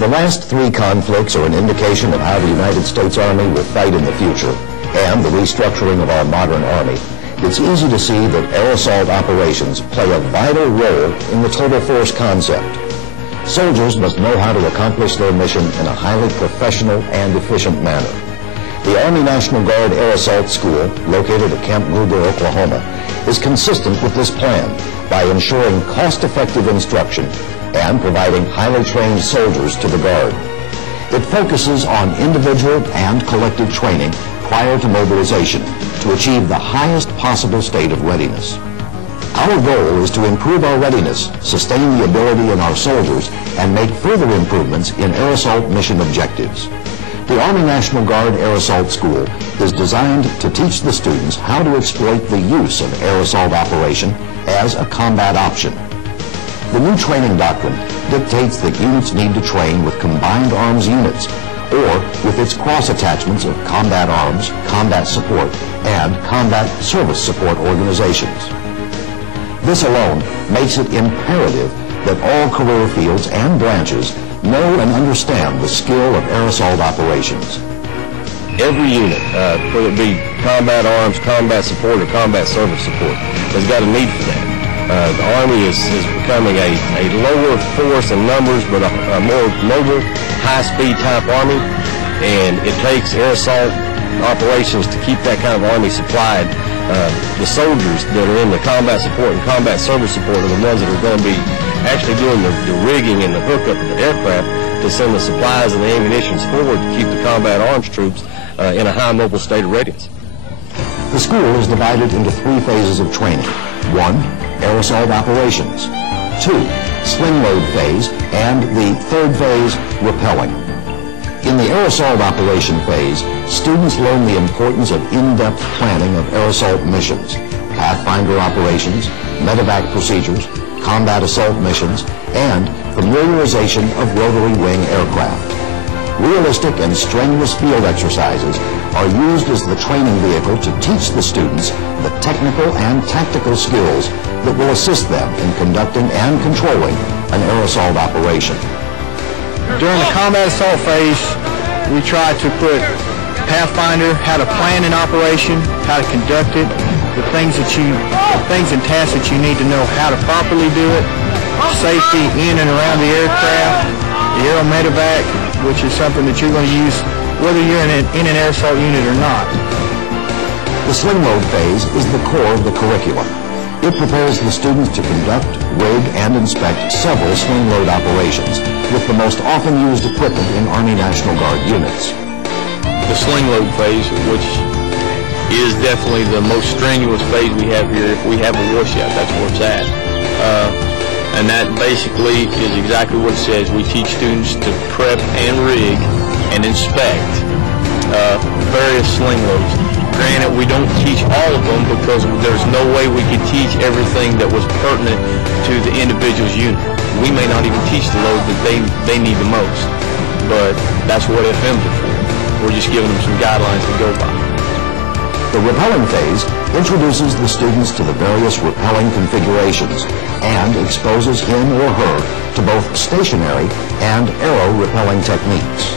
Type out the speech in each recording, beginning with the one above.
The last three conflicts are an indication of how the United States Army will fight in the future and the restructuring of our modern Army. It's easy to see that air assault operations play a vital role in the total force concept. Soldiers must know how to accomplish their mission in a highly professional and efficient manner. The Army National Guard Air Assault School, located at Camp Gruber, Oklahoma, is consistent with this plan by ensuring cost-effective instruction and providing highly trained soldiers to the Guard. It focuses on individual and collective training prior to mobilization to achieve the highest possible state of readiness. Our goal is to improve our readiness, sustain the ability in our soldiers, and make further improvements in air assault mission objectives. The Army National Guard Air Assault School is designed to teach the students how to exploit the use of air assault operation as a combat option. The new training doctrine dictates that units need to train with combined arms units or with its cross attachments of combat arms, combat support, and combat service support organizations. This alone makes it imperative that all career fields and branches know and understand the skill of air assault operations. Every unit, whether it be combat arms, combat support, or combat service support, has got a need for that. The Army is becoming a lower force in numbers, but a more mobile, high-speed type Army, and it takes air assault operations to keep that kind of Army supplied. The soldiers that are in the combat support and combat service support are the ones that are going to be actually doing the rigging and the hookup of the aircraft to send the supplies and the ammunitions forward to keep the combat arms troops in a high mobile state of readiness. The school is divided into three phases of training. 1. Air assault operations. 2. Sling-load phase, and the third phase, repelling. In the air assault operation phase, students learn the importance of in-depth planning of air assault missions, Pathfinder operations, medevac procedures, combat assault missions, and familiarization of rotary wing aircraft. Realistic and strenuous field exercises are used as the training vehicle to teach the students the technical and tactical skills that will assist them in conducting and controlling an air assault operation. During the combat assault phase, we try to put Pathfinder, how to plan an operation, how to conduct it, the things and tasks that you need to know how to properly do it, safety in and around the aircraft, the aero medevac, which is something that you're going to use whether you're in an air assault unit or not. The sling-load phase is the core of the curriculum. It prepares the students to conduct, rig, and inspect several sling-load operations with the most often used equipment in Army National Guard units. The sling-load phase, which is definitely the most strenuous phase we have here. If we have a war shaft, that's where it's at. And that basically is exactly what it says. We teach students to prep and rig and inspect various sling loads. Granted, we don't teach all of them because there's no way we could teach everything that was pertinent to the individual's unit. We may not even teach the load that they need the most, but that's what FMs are for. We're just giving them some guidelines to go by. The repelling phase introduces the students to the various repelling configurations and exposes him or her to both stationary and aero-repelling techniques.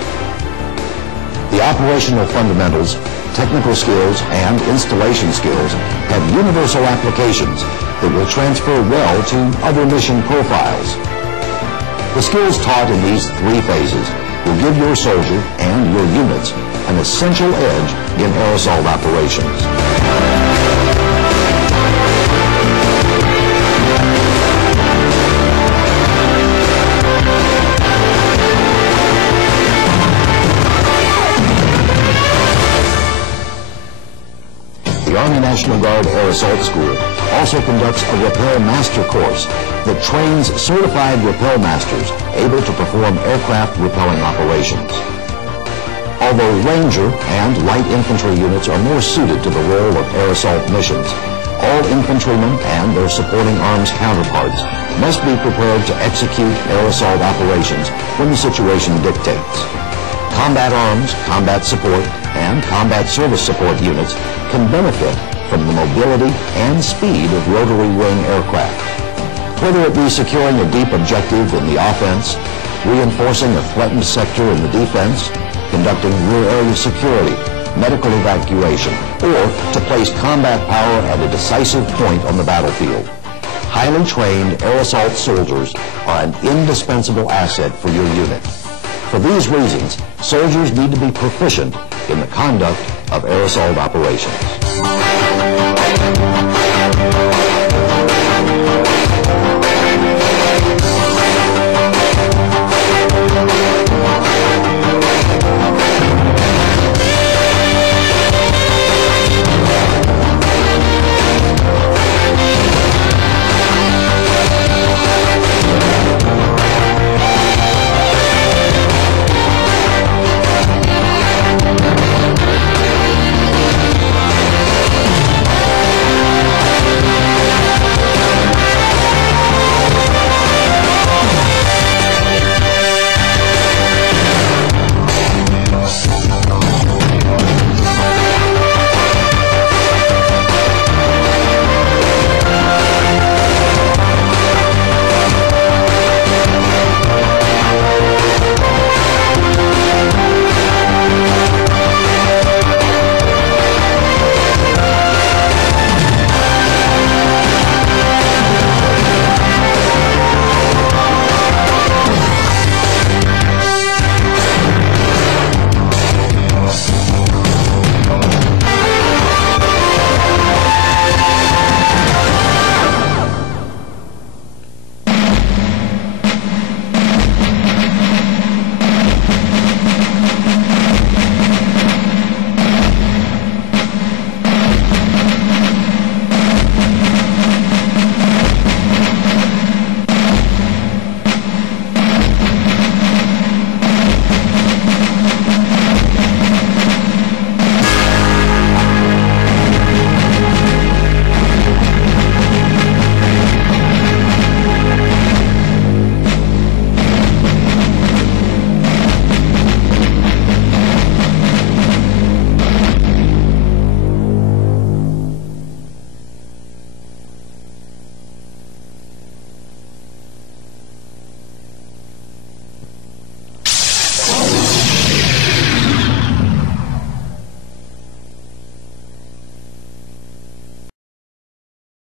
The operational fundamentals, technical skills, and installation skills have universal applications that will transfer well to other mission profiles. The skills taught in these three phases will give your soldier and your units an essential edge in air assault operations. The Army National Guard Air Assault School also conducts a Rappel Master course that trains certified rappel masters able to perform aircraft repelling operations. Although Ranger and light infantry units are more suited to the role of air assault missions, all infantrymen and their supporting arms counterparts must be prepared to execute air assault operations when the situation dictates. Combat arms, combat support, and combat service support units can benefit from the mobility and speed of rotary wing aircraft. Whether it be securing a deep objective in the offense, reinforcing a threatened sector in the defense, conducting rear area security, medical evacuation, or to place combat power at a decisive point on the battlefield. Highly trained air assault soldiers are an indispensable asset for your unit. For these reasons, soldiers need to be proficient in the conduct of air assault operations.